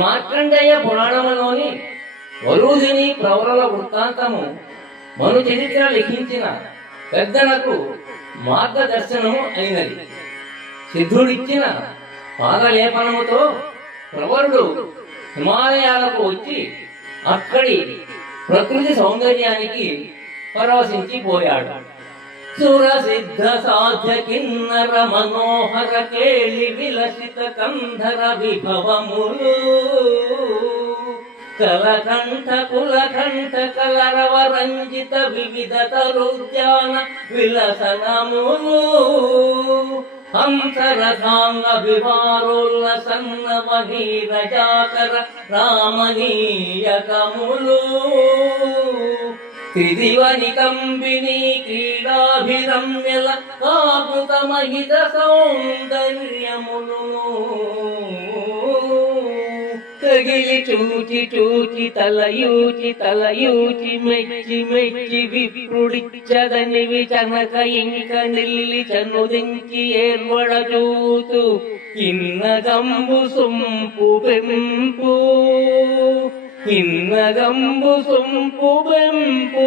మార్కండేయ పురాణంలోని వరూధిని ప్రవరల వృత్తాంతము మను చరిత్ర లిఖించిన పెద్దలకు మార్గదర్శనము అయినది. సిద్ధుడిచ్చిన పాదలేపనముతో ప్రవరుడు హిమాలయాలకు వచ్చి అక్కడి ప్రకృతి సౌందర్యానికి పరవశించిపోయాడు. సురసిద్ధ సాధ్య కిన్నర మనోహర కేళి విలసిత కంధర విభవములు కలకంఠ కులకంఠ కలరవ రంజిత వివిధ తరుద్యాన విలసనములు హంసరథాంగ విహారోల్లసన్నవ నీరజాకర రామనీయకములు త్రిదివని కంబిని క్రీడాభిరమ్యల కాపుతమహిత సౌందర్యములు తగిలి చూచి చూచి తలయూచి మెచ్చి మెచ్చి విప్రుడిచ్చదని విచనక ఇంక నిల్లి చనుదించి ఏర్వడ చూతు ఇన్నగంబు సొంపు పెంపు ఇన్నగంబు సొంపు పెంపు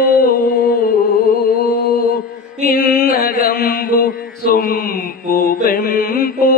ఇన్నగంబు సొంపు పెంపు